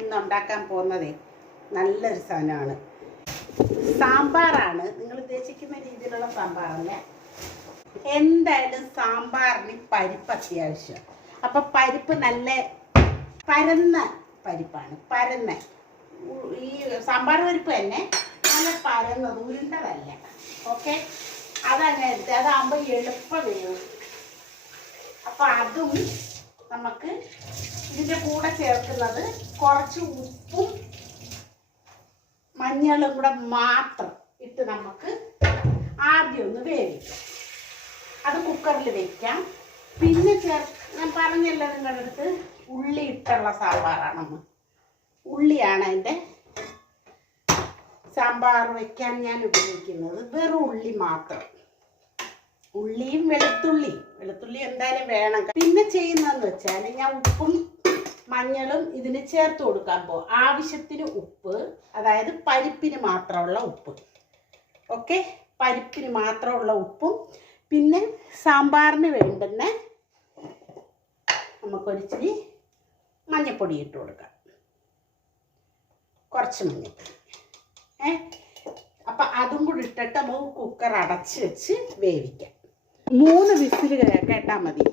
ഇന്ന് ഉണ്ടാക്കാൻ പോകുന്നതേ നല്ലൊരു സാധനമാണ്. സാമ്പാറാണ്. നിങ്ങൾ ഉദ്ദേശിക്കുന്ന രീതിയിലുള്ള സാമ്പാറല്ലേ? എന്തായാലും സാമ്പാറിന് പരിപ്പ് അത്യാവശ്യം. അപ്പൊ പരിപ്പ് നല്ല പരന്ന പരിപ്പാണ്. പരന്ന. ഈ സാമ്പാർ പരിപ്പ് തന്നെ നല്ല പരന്നത് ഉരുണ്ടതല്ല. ഓക്കെ? അതങ്ങനെ എടുത്ത് അതാകുമ്പോൾ എളുപ്പം വേവും അപ്പൊ അതും നമുക്ക് ഇതിന്റെ കൂടെ ചേർക്കുന്നത് കുറച്ച് ഉപ്പും മഞ്ഞളും കൂടെ മാത്രം ഇട്ട് നമുക്ക് ആദ്യം ഒന്ന് വേവിക്കാം. അത് കുക്കറിൽ വെക്കാം. പിന്നെ ചേർ ഞാൻ പറഞ്ഞല്ലോ നിങ്ങളുടെ അടുത്ത് ഉള്ളി ഇട്ടുള്ള സാമ്പാറാണെന്ന്. ഉള്ളിയാണ് അതിന്റെ സാമ്പാർ വെക്കാൻ ഞാൻ ഉപയോഗിക്കുന്നത്. വെറും ഉള്ളി മാത്രം. ഉള്ളിയും വെളുത്തുള്ളി. വെളുത്തുള്ളി എന്തായാലും വേണം. പിന്നെ ചെയ്യുന്നതെന്ന് വെച്ചാൽ ഞാൻ ഉപ്പും മഞ്ഞളും ഇതിന് ചേർത്ത് കൊടുക്കാൻ പോകും ആവശ്യത്തിന് ഉപ്പ് അതായത് പരിപ്പിന് മാത്രമുള്ള ഉപ്പ്. ഓക്കെ? പരിപ്പിന് മാത്രമുള്ള ഉപ്പും. പിന്നെ സാമ്പാറിന് വേണ്ടുന്ന നമുക്കൊരിച്ചിരി മഞ്ഞപ്പൊടി ഇട്ട് കൊടുക്കാം. കുറച്ച് മഞ്ഞപ്പൊടി. ഏ? അപ്പം അതും കൂടി ഇട്ടിട്ട് നമുക്ക് കുക്കർ അടച്ച് വെച്ച് വേവിക്കാം. മൂന്ന് വിസിൽ കേട്ടാൽ മതി.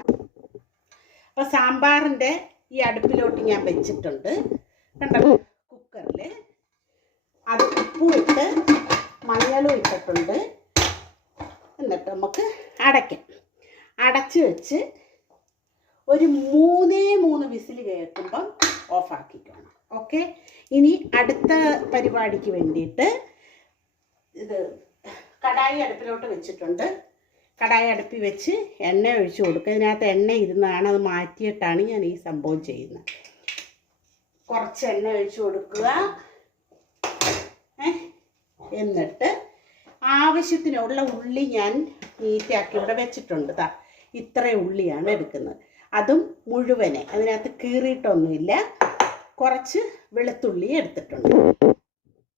അപ്പോൾ സാമ്പാറിന്റെ ഈ അടുപ്പിലോട്ട് ഞാൻ വെച്ചിട്ടുണ്ട്. കണ്ടോ? കുക്കറിൽ അത് ഉപ്പും ഇട്ട് മഞ്ഞളും ഇട്ടിട്ടുണ്ട്. എന്നിട്ട് നമുക്ക് അടയ്ക്കാം. അടച്ച് വെച്ച് ഒരു മൂന്നേ മൂന്ന് വിസിൽ കേൾക്കുമ്പം ഓഫാക്കിക്കണം. ഓക്കെ? ഇനി അടുത്ത പരിപാടിക്ക് വേണ്ടിയിട്ട് ഇത് കടായി അടുപ്പിലോട്ട് വെച്ചിട്ടുണ്ട്. കടായി അടുപ്പി വെച്ച് എണ്ണ ഒഴിച്ച് കൊടുക്കുക. ഇതിനകത്ത് എണ്ണ ഇരുന്നതാണ് അത് മാറ്റിയിട്ടാണ് ഞാൻ ഈ സംഭവം ചെയ്യുന്നത്. കുറച്ച് എണ്ണ ഒഴിച്ച് കൊടുക്കുക. എന്നിട്ട് ആവശ്യത്തിനുള്ള ഉള്ളി ഞാൻ നീറ്റാക്കി ഇവിടെ വെച്ചിട്ടുണ്ട് താ ഇത്രയും ഉള്ളിയാണ് എടുക്കുന്നത്. അതും മുഴുവനെ. അതിനകത്ത് കീറിയിട്ടൊന്നുമില്ല. കുറച്ച് വെളുത്തുള്ളി എടുത്തിട്ടുണ്ട്.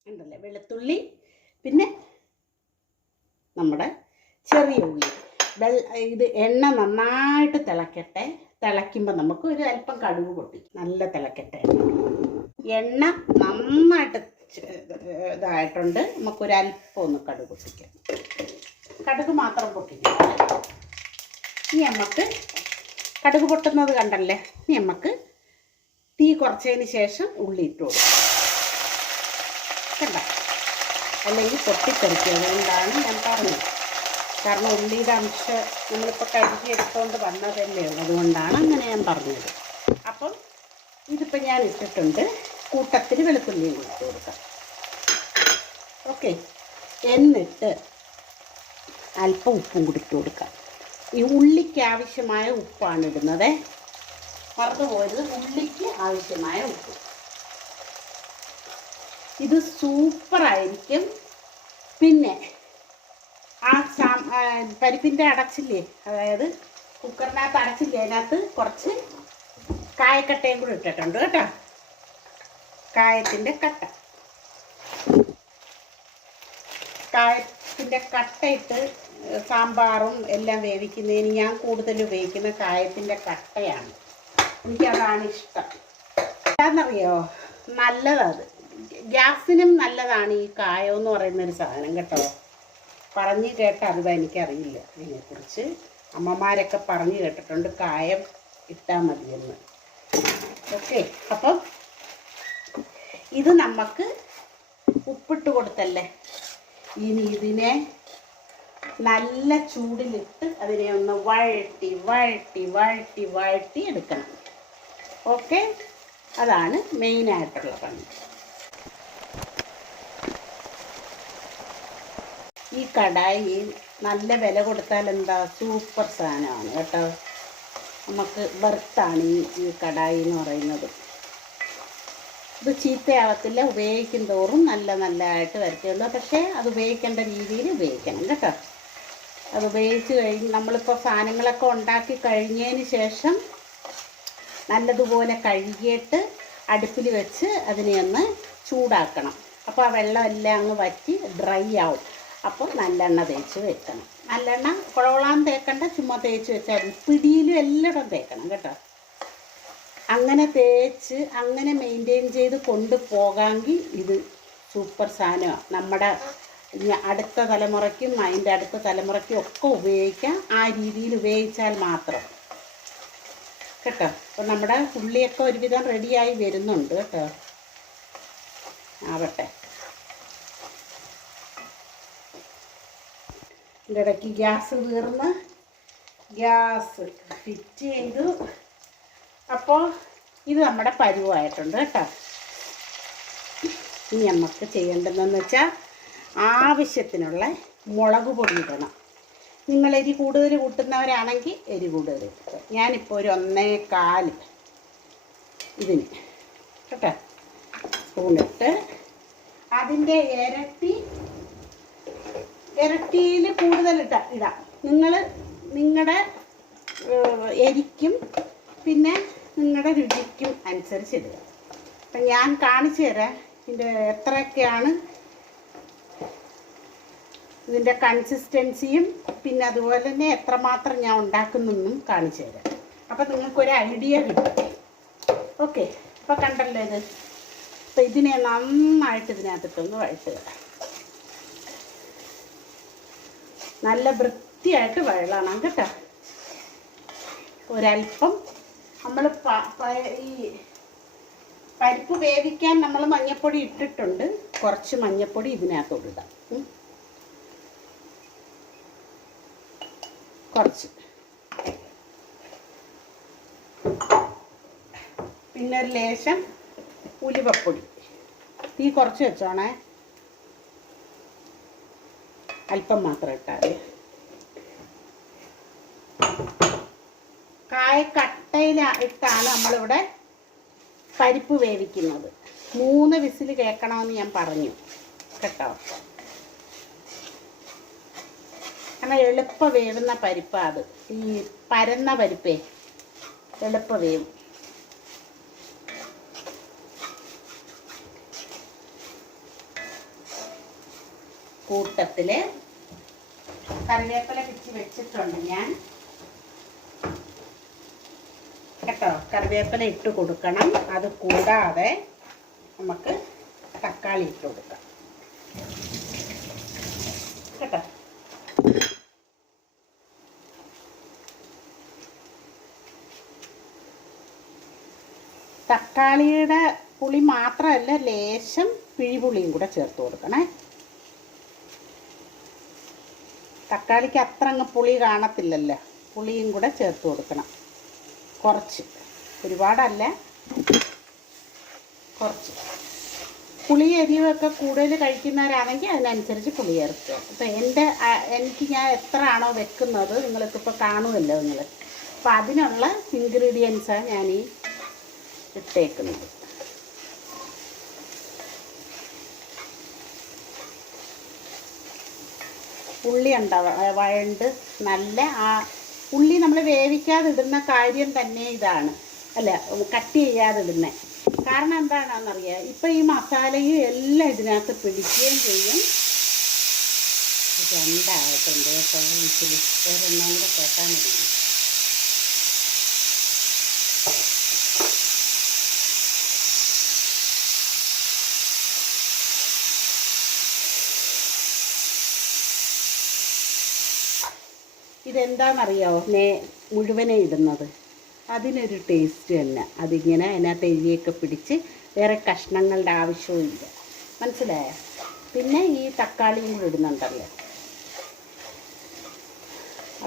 ഉണ്ടല്ലേ വെളുത്തുള്ളി. പിന്നെ നമ്മുടെ ചെറിയ ഉള്ളി. വെള്ള ഇത് എണ്ണ നന്നായിട്ട് തിളക്കട്ടെ. തിളയ്ക്കുമ്പോൾ നമുക്ക് ഒരു അല്പം കടുക് പൊട്ടി. നല്ല തിളക്കട്ടെ. എണ്ണ നന്നായിട്ട് ഇതായിട്ടുണ്ട്. നമുക്കൊരു അല്പം ഒന്ന് കടുക് പൊട്ടിക്കാം. കടുക് മാത്രം പൊട്ടിക്കാം. ഇനി നമുക്ക് കടുക് പൊട്ടുന്നത് കണ്ടല്ലേ? ഇനി നമുക്ക് തീ കുറച്ചതിന് ശേഷം ഉള്ളി ഇട്ട് കൊടുക്കാം. കണ്ട? അല്ലെങ്കിൽ പൊട്ടിത്തെറിക്കുക. അതുകൊണ്ടാണ് ഞാൻ പറഞ്ഞത്. കാരണം ഉള്ളിയുടെ അംശം നമ്മളിപ്പോൾ കഴുകി എടുത്തുകൊണ്ട് വന്നതല്ലേ ഉള്ളൂ അതുകൊണ്ടാണ് അങ്ങനെ ഞാൻ പറഞ്ഞത്. അപ്പം ഇതിപ്പോൾ ഞാൻ ഇട്ടിട്ടുണ്ട് കൂട്ടത്തിൽ വെളുത്തുള്ളിയും കൊടുത്ത് കൊടുക്കാം. ഓക്കെ. എന്നിട്ട് അല്പം ഉപ്പും കൂടി ഇട്ട് കൊടുക്കാം. ഈ ഉള്ളിക്ക് ആവശ്യമായ ഉപ്പാണ് ഇടുന്നത്. മറന്നു പോയത് ഉള്ളിക്ക് ആവശ്യമായ ഉപ്പ്. ഇത് സൂപ്പറായിരിക്കും. പിന്നെ പരിപ്പിന്റെ അടച്ചില്ലേ? അതായത് കുക്കറിനകത്ത് അടച്ചില്ലേ? അതിനകത്ത് കുറച്ച് കായക്കട്ടയും കൂടി ഇട്ടിട്ടുണ്ട് കേട്ടോ. കായത്തിന്റെ കട്ട. കായത്തിന്റെ കട്ടയിട്ട് സാമ്പാറും എല്ലാം വേവിക്കുന്നതിന് ഞാൻ കൂടുതൽ ഉപയോഗിക്കുന്ന കായത്തിന്റെ കട്ടയാണ്. എനിക്കതാണ് ഇഷ്ടം. എന്താണെന്നറിയോ നല്ലതത്. ഗ്യാസിനും നല്ലതാണ് ഈ കായം എന്ന് പറയുന്ന ഒരു സാധനം കേട്ടോ. പറഞ്ഞ് കേട്ട അറിവ് എനിക്കറിയില്ല. അതിനെക്കുറിച്ച് അമ്മമാരൊക്കെ പറഞ്ഞു കേട്ടിട്ടുണ്ട്. കായം ഇട്ടാൽ മതിയെന്ന്. ഓക്കെ അപ്പം ഇത് നമുക്ക് ഉപ്പിട്ട് കൊടുത്തല്ലേ? ഇനി ഇതിനെ നല്ല ചൂടിലിട്ട് അതിനെ ഒന്ന് വഴട്ടി വഴട്ടി വഴട്ടി വഴട്ടി എടുക്കണം. ഓക്കെ? അതാണ് മെയിനായിട്ടുള്ള പണി. ഈ കടായി നല്ല വില കൊടുത്താൽ എന്താ സൂപ്പർ സാധനമാണ് കേട്ടോ. നമുക്ക് ബർത്താണ് ഈ കടായി എന്ന് പറയുന്നത്. ഇത് ചീത്തയാവത്തില്ല ഉപയോഗിക്കും തോറും നല്ല നല്ലതായിട്ട് വരത്തുള്ളൂ പക്ഷേ അത് ഉപയോഗിക്കേണ്ട രീതിയിൽ ഉപയോഗിക്കണം കേട്ടോ. അത് ഉപയോഗിച്ച് കഴിഞ്ഞ് നമ്മളിപ്പോൾ സാധനങ്ങളൊക്കെ ഉണ്ടാക്കി കഴിഞ്ഞതിന് ശേഷം നല്ലതുപോലെ കഴുകിയിട്ട് അടുപ്പിൽ വെച്ച് അതിനെ ഒന്ന് ചൂടാക്കണം. അപ്പോൾ ആ വെള്ളം എല്ലാം അങ്ങ് വറ്റി ഡ്രൈ ആവും. അപ്പോൾ നല്ലെണ്ണ തേച്ച് വെക്കണം. നല്ലെണ്ണ കുഴവളാൻ തേക്കണ്ട ചുമ്മാ തേച്ച് വെച്ചാൽ പിടിയിലും എല്ലായിടം തേക്കണം കേട്ടോ. അങ്ങനെ തേച്ച് അങ്ങനെ മെയിന്റെയിൻ ചെയ്ത് കൊണ്ടുപോകാമെങ്കിൽ ഇത് സൂപ്പർ സാധനമാണ് നമ്മുടെ അടുത്ത തലമുറയ്ക്കും അതിന്റെ അടുത്ത തലമുറയ്ക്കും ഒക്കെ ഉപയോഗിക്കാം. ആ രീതിയിൽ ഉപയോഗിച്ചാൽ മാത്രം. കേട്ടോ? അപ്പം നമ്മുടെ ഉള്ളിയൊക്കെ ഒരുവിധം റെഡിയായി വരുന്നുണ്ട് കേട്ടോ. ആവട്ടെ. ഇതിന്റെ ഇടയ്ക്ക് ഗ്യാസ് തീർന്ന് ഗ്യാസ് ഫിറ്റ് ചെയ്തു. അപ്പോൾ ഇത് നമ്മുടെ പരുവായിട്ടുണ്ട് കേട്ടോ. ഇനി നമുക്ക് ചെയ്യേണ്ടതെന്ന് വെച്ചാൽ ആവശ്യത്തിനുള്ള മുളക് പൊടി ഇടണം. നിങ്ങൾ എരി കൂടുതൽ കൂട്ടുന്നവരാണെങ്കിൽ എരി കൂടുതൽ കിട്ടും ഞാനിപ്പോൾ ഒരു ഒന്നേ കാൽ ഇതിന് കേട്ടോ. സ്പൂണിട്ട് അതിന്റെ ഇരട്ടി ഇരട്ടിയിൽ കൂടുതൽ ഇട്ട ഇടാം. നിങ്ങൾ നിങ്ങളുടെ എരിക്കും പിന്നെ നിങ്ങളുടെ രുചിക്കും അനുസരിച്ച് ഇടുക. അപ്പം ഞാൻ കാണിച്ചു തരാം ഇതിന്റെ എത്രയൊക്കെയാണ്. ഇതിന്റെ കൺസിസ്റ്റൻസിയും പിന്നെ അതുപോലെ തന്നെ എത്രമാത്രം ഞാൻ ഉണ്ടാക്കുന്നെന്നും കാണിച്ചു തരാം. അപ്പം നിങ്ങൾക്കൊരു ഐഡിയ കിട്ടും. ഓക്കെ. അപ്പം കണ്ടല്ലോ ഇത്. അപ്പം ഇതിനെ നന്നായിട്ട് ഇതിനകത്തിട്ടൊന്ന് വഴട്ടുക നല്ല വൃത്തിയായിട്ട് വഴളണം കേട്ടോ. ഒരല്പം നമ്മൾ ഈ പരിപ്പ് വേവിക്കാൻ നമ്മൾ മഞ്ഞൾപ്പൊടി ഇട്ടിട്ടുണ്ട്. കുറച്ച് മഞ്ഞൾപ്പൊടി ഇതിനകത്തോട്ട് ഇടാം കുറച്ച്. പിന്നെ ഒരു ലേശം ഉലുവപ്പൊടി. തീ കുറച്ച് വെച്ചോണേ. അല്പം മാത്രം ഇട്ടാൽ മതി. കായ കട്ടയിൽ ഇട്ടാണ് നമ്മളിവിടെ പരിപ്പ് വേവിക്കുന്നത്. മൂന്ന് വിസിൽ കേൾക്കണമെന്ന് ഞാൻ പറഞ്ഞു. കേട്ടോ? കാരണം എളുപ്പ വേവുന്ന പരിപ്പാണ് അത്. ഈ പരന്ന പരിപ്പേ എളുപ്പ വേവും. കൂട്ടത്തിൽ കറിവേപ്പില പിച്ച് വെച്ചിട്ടുണ്ട് ഞാൻ. കേട്ടോ? കറിവേപ്പില ഇട്ട് കൊടുക്കണം. അത് കൂടാതെ നമുക്ക് തക്കാളി ഇട്ട് കൊടുക്കാം. കേട്ടോ? തക്കാളിയുടെ പുളി മാത്രമല്ല ലേശം പിഴിപുളിയും കൂടെ ചേർത്ത് കൊടുക്കണേ. തക്കാളിക്ക് അത്ര അങ്ങ് പുളി കാണത്തില്ലല്ലോ. പുളിയും കൂടെ ചേർത്ത് കൊടുക്കണം. കുറച്ച്. ഒരുപാടല്ല. കുറച്ച്. പുളി എരിവൊക്കെ കൂടുതൽ കഴിക്കുന്നവരാണെങ്കിൽ അതിനനുസരിച്ച് പുളി ചേർക്കുക. അപ്പം എന്റെ എനിക്ക് ഞാൻ എത്ര ആണോ വെക്കുന്നത് നിങ്ങൾക്കിപ്പോൾ കാണുമല്ലോ നിങ്ങൾ അപ്പം അതിനുള്ള ഇൻഗ്രീഡിയൻസാണ് ഞാൻ ഈ ഇട്ടേക്കുന്നത്. ഉള്ളി ഉണ്ടാവുക വഴണ്ട് നല്ല ആ ഉള്ളി നമ്മൾ വേവിക്കാതെ ഇടുന്ന കാര്യം തന്നെ ഇതാണ്. അല്ല കട്ട് ചെയ്യാതെ ഇടുന്നത് കാരണം എന്താണെന്നറിയാം? ഇപ്പം ഈ മസാലയും എല്ലാം ഇതിനകത്ത് പിടിക്കുകയും ചെയ്യും. രണ്ടായിട്ടുണ്ട് കേട്ടോ വീട്ടിൽ വേറെ ഒന്നും കൂടെ കേട്ടാൽ മതി. ഇതെന്താണെന്നറിയാമോ നേ മുഴുവനെ ഇടുന്നത്. അതിനൊരു ടേസ്റ്റ് തന്നെ. അതിങ്ങനെ അതിനകത്ത് എഴുതിയൊക്കെ പിടിച്ച് വേറെ കഷ്ണങ്ങളുടെ ആവശ്യവും ഇല്ല മനസ്സിലായോ? പിന്നെ ഈ തക്കാളിയും കൂടി ഇടുന്നുണ്ടല്ലോ.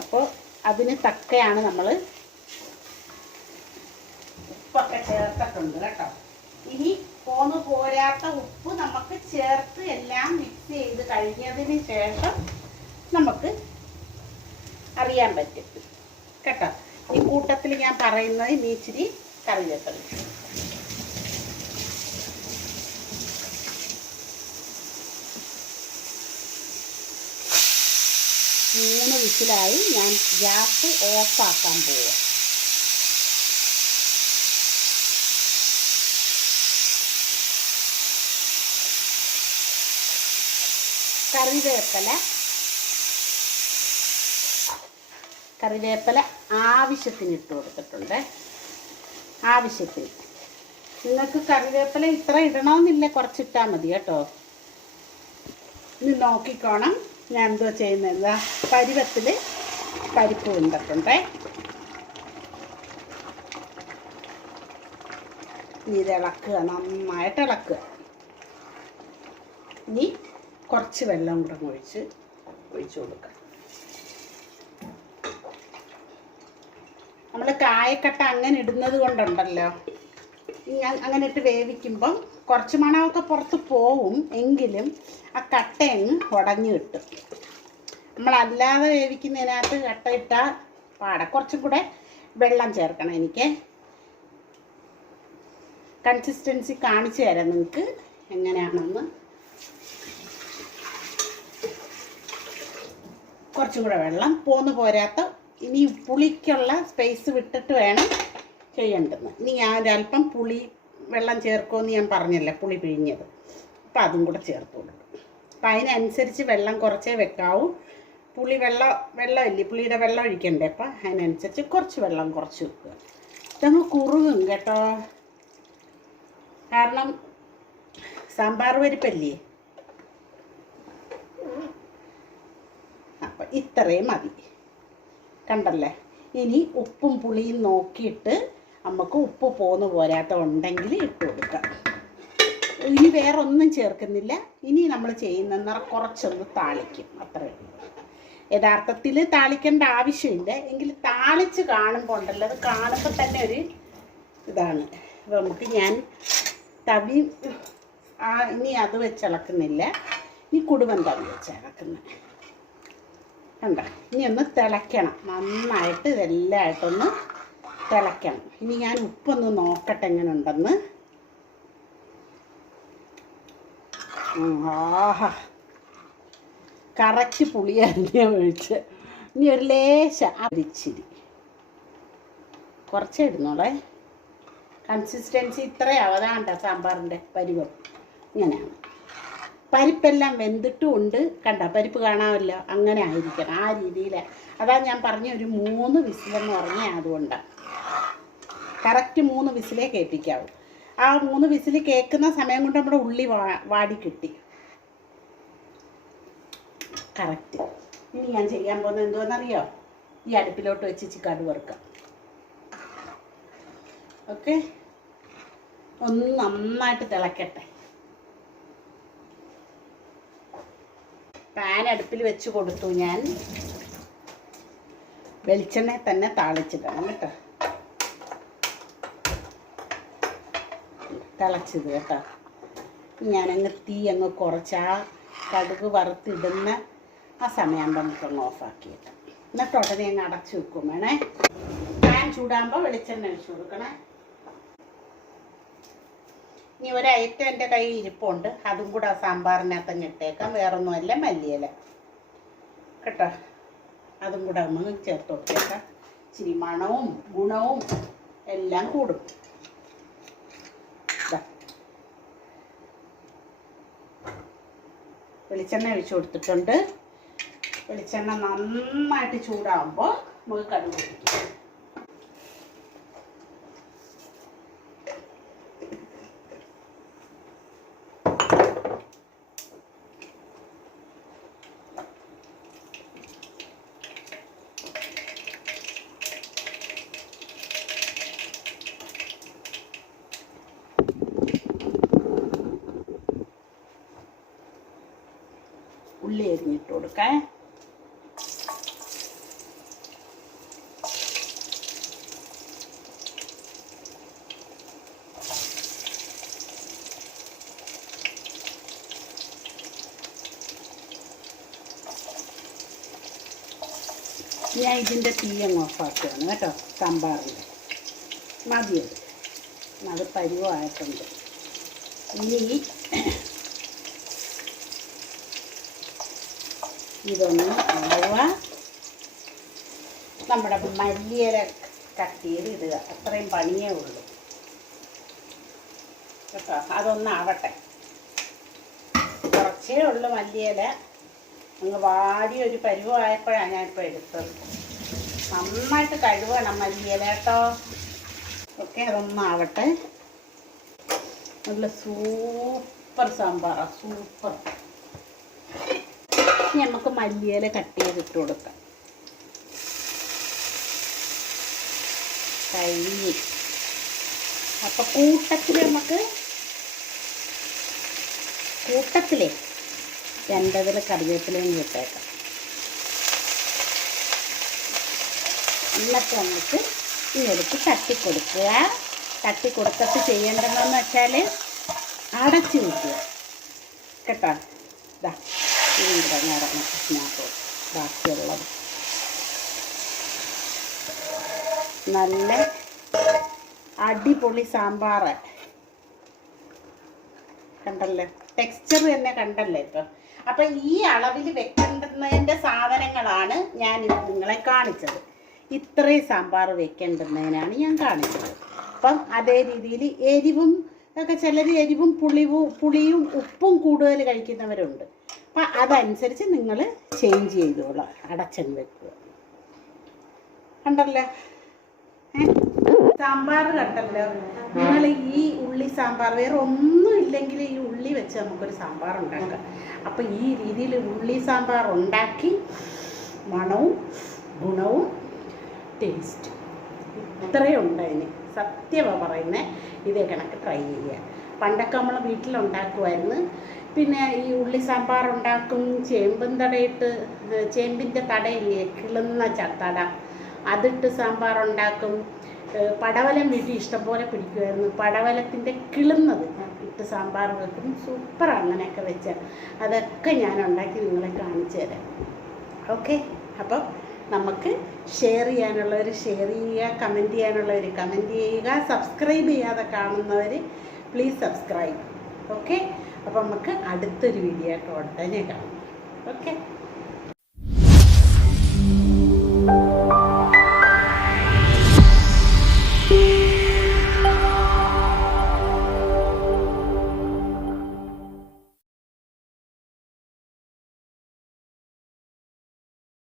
അപ്പോൾ അതിന് തക്കയാണ് നമ്മൾ ഉപ്പൊക്കെ ചേർത്തിട്ടുണ്ട് കേട്ടോ. ഇനി പോന്ന് പോരാത്ത ഉപ്പ് നമുക്ക് ചേർത്ത് എല്ലാം മിക്സ് ചെയ്ത് കഴിഞ്ഞതിന് ശേഷം നമുക്ക് അറിയാൻ പറ്റും. കേട്ടോ? ഈ കൂട്ടത്തിൽ ഞാൻ പറയുന്നത് ഇനി കറിവേപ്പില. മൂന്ന് വിസിലായി ഞാൻ ഗ്യാസ് ഓഫാക്കാൻ പോവുക കറിവേപ്പില കറിവേപ്പില ആവശ്യത്തിന് ഇട്ട് കൊടുത്തിട്ടുണ്ട്. ആവശ്യത്തിന്. നിങ്ങൾക്ക് കറിവേപ്പില ഇത്ര ഇടണമെന്നില്ല കുറച്ചിട്ടാൽ മതി കേട്ടോ. ഇനി നോക്കിക്കോണം. ഞാൻ എന്തോ ചെയ്യുന്നത് പരുവത്തിൽ പരിപ്പ് കൊണ്ടിട്ടുണ്ടേ ഇനി ഇത് ഇളക്കുക നന്നായിട്ട് ഇളക്കുക. ഇനി കുറച്ച് വെള്ളം കൂടെ ഒഴിച്ച് ഒഴിച്ചു കൊടുക്കുക കായക്കട്ട അങ്ങനെ ഇടുന്നത് കൊണ്ടുണ്ടല്ലോ. അങ്ങനെ ഇട്ട് വേവിക്കുമ്പം കുറച്ച് മണമൊക്കെ പുറത്ത് പോവും എങ്കിലും ആ കട്ട അങ്ങ് ഉടഞ്ഞു കിട്ടും. നമ്മളല്ലാതെ വേവിക്കുന്നതിനകത്ത് കട്ട ഇട്ടാൽ പാടെ കുറച്ചും കൂടെ വെള്ളം ചേർക്കണം എനിക്ക്. കൺസിസ്റ്റൻസി കാണിച്ചു തരാം നിങ്ങൾക്ക് എങ്ങനെയാണെന്ന്. കുറച്ചും കൂടെ വെള്ളം പോന്നു പോരാത്ത ഇനി പുളിക്കുള്ള സ്പേസ് വിട്ടിട്ട് വേണം ചെയ്യേണ്ടത്. ഇനി ഞാൻ ഒരല്പം പുളി വെള്ളം ചേർക്കുമെന്ന് ഞാൻ പറഞ്ഞല്ലേ പുളി പിഴിഞ്ഞത്. അപ്പം അതും കൂടെ ചേർത്ത് കൊടുക്കും. അപ്പം അതിനനുസരിച്ച് വെള്ളം കുറച്ചേ വെക്കാവൂ. പുളി വെള്ളം വെള്ളമില്ലേ പുളിയുടെ വെള്ളം ഒഴിക്കണ്ടേ? അപ്പം അതിനനുസരിച്ച് കുറച്ച് വെള്ളം കുറച്ച് വെക്കുക. ഇതങ്ങ് കുറുകും കേട്ടോ. കാരണം സാമ്പാർ പരിപ്പല്ലേ? അപ്പം ഇത്രയും മതി. കണ്ടല്ലേ? ഇനി ഉപ്പും പുളിയും നോക്കിയിട്ട് നമുക്ക് ഉപ്പ് പോന്ന് പോരാത്ത ഉണ്ടെങ്കിൽ ഇട്ട് കൊടുക്കാം. ഇനി വേറെ ഒന്നും ചേർക്കുന്നില്ല. ഇനി നമ്മൾ ചെയ്യുന്ന കുറച്ചൊന്ന് താളിക്കും. അത്രേ യഥാർത്ഥത്തിൽ താളിക്കേണ്ട ആവശ്യമില്ല. എങ്കിൽ താളിച്ച് കാണുമ്പോൾ ഉണ്ടല്ലോ അത് കാണുമ്പോൾ തന്നെ ഒരു ഇതാണ്. അപ്പോൾ നമുക്ക് ഞാൻ തവി ആ ഇനി അത് വെച്ചിളക്കുന്നില്ല ഇനി കുടുംബം തവി വെച്ച് ഇളക്കുന്നത് കണ്ട? ഇനി ഒന്ന് തിളയ്ക്കണം. നന്നായിട്ട് ഇതെല്ലാമായിട്ടൊന്ന് തിളയ്ക്കണം. ഇനി ഞാൻ ഉപ്പൊന്ന് നോക്കട്ടെ എങ്ങനെ ഉണ്ടെന്ന് ആഹ. കറക്റ്റ് പുളിയരിഞ്ഞ ഒഴിച്ച് ഇനി ഒരു ലേശം അരിച്ചിരി. കുറച്ചേ ഇടുന്നോളേ കൺസിസ്റ്റൻസി ഇത്രയാവും. അതാണ്ട സാമ്പാറിന്റെ പരിവം. ഇങ്ങനെയാണ്. പരിപ്പെല്ലാം വെന്തിട്ടും ഉണ്ട്. കണ്ട? പരിപ്പ് കാണാമല്ലോ. അങ്ങനെ ആയിരിക്കണം ആ രീതിയിൽ അതാ ഞാൻ പറഞ്ഞ ഒരു മൂന്ന് വിസിലെന്ന് പറഞ്ഞാൽ അതുകൊണ്ടാണ് കറക്റ്റ് മൂന്ന് വിസിലേ കേൾപ്പിക്കാവൂ. ആ മൂന്ന് വിസിൽ കേൾക്കുന്ന സമയം കൊണ്ട് നമ്മുടെ ഉള്ളി വാടി കിട്ടി. കറക്റ്റ്. ഇനി ഞാൻ ചെയ്യാൻ പോകുന്നത് എന്തോന്നറിയോ? ഈ അടുപ്പിലോട്ട് വെച്ച് ചിക്കാട് കടു വറുക്കാം ഓക്കെ? ഒന്ന് നന്നായിട്ട് തിളക്കട്ടെ. പാൻ അടുപ്പിൽ വെച്ച് കൊടുത്തു ഞാൻ. വെളിച്ചെണ്ണ തന്നെ താളിച്ചിടണം കേട്ടോ. തിളച്ചത് കേട്ടോ. ഞാനങ്ങ് തീ അങ്ങ് കുറച്ച് ആ കടുക് വറുത്തിടുന്ന ആ സമയമാകുമ്പോൾ നമുക്കങ്ങ് കേട്ടോ എന്നിട്ട് ഉടനെ അങ്ങ് അടച്ചു വെക്കും. വേണേ? പാൻ ചൂടാകുമ്പോൾ വെളിച്ചെണ്ണ ഒഴിച്ചു കൊടുക്കണേ. ഇനി ഒരു ഐറ്റം എന്റെ കയ്യിൽ ഇരിപ്പുണ്ട്. അതും കൂടെ സാമ്പാറിനകത്ത് ഇട്ടേക്കാം. വേറൊന്നുമല്ല മല്ലിയില. കേട്ടോ? അതും കൂടെ ഒന്ന് ചേർത്ത് കൊടുത്തേക്കാം. ഇച്ചിരി മണവും ഗുണവും എല്ലാം കൂടും. വെളിച്ചെണ്ണ ഒഴിച്ചു കൊടുത്തിട്ടുണ്ട്. വെളിച്ചെണ്ണ നന്നായിട്ട് ചൂടാകുമ്പോൾ നമുക്ക് കടുക് ഉള്ളി അരിഞ്ഞിട്ട് കൊടുക്കാൻ ഞാൻ ഇതിന്റെ തീ അങ്ങ് ഓഫാക്കുകയാണ് കേട്ടോ സാമ്പാറിന്റെ മതിയത് അത് പരുവമായിട്ടുണ്ട്. ഇനി ഇതൊന്ന് ആവുക നമ്മുടെ മല്ലിയില കട്ട് ചെയ്ത് ഇടുക. അത്രയും പണിയേ ഉള്ളൂ. കേട്ടോ? അതൊന്ന് ആവട്ടെ കുറച്ചേ ഉള്ളൂ മല്ലിയില. അങ്ങ് വാടി ഒരു പരുവമായപ്പോഴാണ് ഞാനിപ്പോൾ എടുത്തത്. നന്നായിട്ട് കഴുകണം മല്ലിയില കേട്ടോ. ഓക്കെ അതൊന്നാവട്ടെ. നല്ല സൂപ്പർ സാമ്പാറാണ് സൂപ്പർ. നമുക്ക് മല്ലിയില കട്ട് ചെയ്തിട്ട് കൊടുക്കാം. കഴിഞ്ഞ്. അപ്പൊ കൂട്ടത്തിൽ നമുക്ക് കൂട്ടത്തിലേ രണ്ടതിൽ കറിവേപ്പിലയും വിട്ടേക്കാം എന്നിട്ട് നമുക്ക് ഇങ്ങെടുത്ത് തട്ടിക്കൊടുക്കുക. തട്ടി കൊടുത്തിട്ട് ചെയ്യേണ്ടതെന്ന് വെച്ചാൽ അടച്ചു വയ്ക്കുക കേട്ടോ? ഇതാ നടന്ന് ഇതിനകത്ത് ബാക്കിയുള്ളത്. നല്ല അടിപൊളി സാമ്പാർ. കണ്ടല്ലേ? ടെക്സ്ചർ തന്നെ കണ്ടല്ലേ ഇപ്പം? അപ്പം ഈ അളവിൽ വെക്കേണ്ടുന്നതിന്റെ സാധനങ്ങളാണ് ഞാൻ നിങ്ങളെ കാണിച്ചത്. ഇത്രയും സാമ്പാർ വെക്കേണ്ടുന്നതിനാണ് ഞാൻ കാണിച്ചത്. അപ്പം അതേ രീതിയിൽ എരിവും ഒക്കെ ചിലർ എരിവും പുളിവും പുളിയും ഉപ്പും കൂടുതൽ കഴിക്കുന്നവരുണ്ട്. അപ്പം അതനുസരിച്ച് നിങ്ങൾ ചേഞ്ച് ചെയ്തോളാം അടച്ചെന്ന് വെക്കുക. കണ്ടല്ലോ? സാമ്പാർ കണ്ടല്ലോ? നിങ്ങൾ ഈ ഉള്ളി സാമ്പാർ വേറെ ഒന്നും ഇല്ലെങ്കിൽ ഈ ഉള്ളി വെച്ച് നമുക്കൊരു സാമ്പാർ ഉണ്ടാക്കാം. അപ്പം ഈ രീതിയിൽ ഉള്ളി സാമ്പാർ ഉണ്ടാക്കി മണവും ഗുണവും ടേസ്റ്റ് ഇത്രയും ഉണ്ട് അതിന് സത്യമാണ് പറയുന്നത് ഇതേ കണക്ക് ട്രൈ ചെയ്യുക പണ്ടൊക്കെ നമ്മൾ വീട്ടിലുണ്ടാക്കുമായിരുന്നു പിന്നെ ഈ ഉള്ളി സാമ്പാർ ഉണ്ടാക്കും ചേമ്പും തടയിട്ട് ചേമ്പിന്റെ തടയില്ലേ കിളുന്ന ചത്തട. അതിട്ട് സാമ്പാർ ഉണ്ടാക്കും. പടവലം വീട്ടിൽ ഇഷ്ടംപോലെ പിടിക്കുമായിരുന്നു. പടവലത്തിന്റെ കിളുന്നത് ഇട്ട് സാമ്പാർ വെക്കും. സൂപ്പർ അങ്ങനെയൊക്കെ വെച്ച്. അതൊക്കെ ഞാൻ ഉണ്ടാക്കി നിങ്ങളെ കാണിച്ചു തരാം. ഓക്കെ? അപ്പം നമുക്ക് ഷെയർ ചെയ്യാനുള്ളവർ ഷെയർ ചെയ്യുക കമന്റ് ചെയ്യാനുള്ളവർ കമന്റ് ചെയ്യുക. സബ്സ്ക്രൈബ് ചെയ്യാതെ കാണുന്നവർ പ്ലീസ് സബ്സ്ക്രൈബ്. ഓക്കെ? അപ്പോൾ നമുക്ക് അടുത്തൊരു വീഡിയോ ആയിട്ട് ഉടനെ കാണാം. ഓക്കെ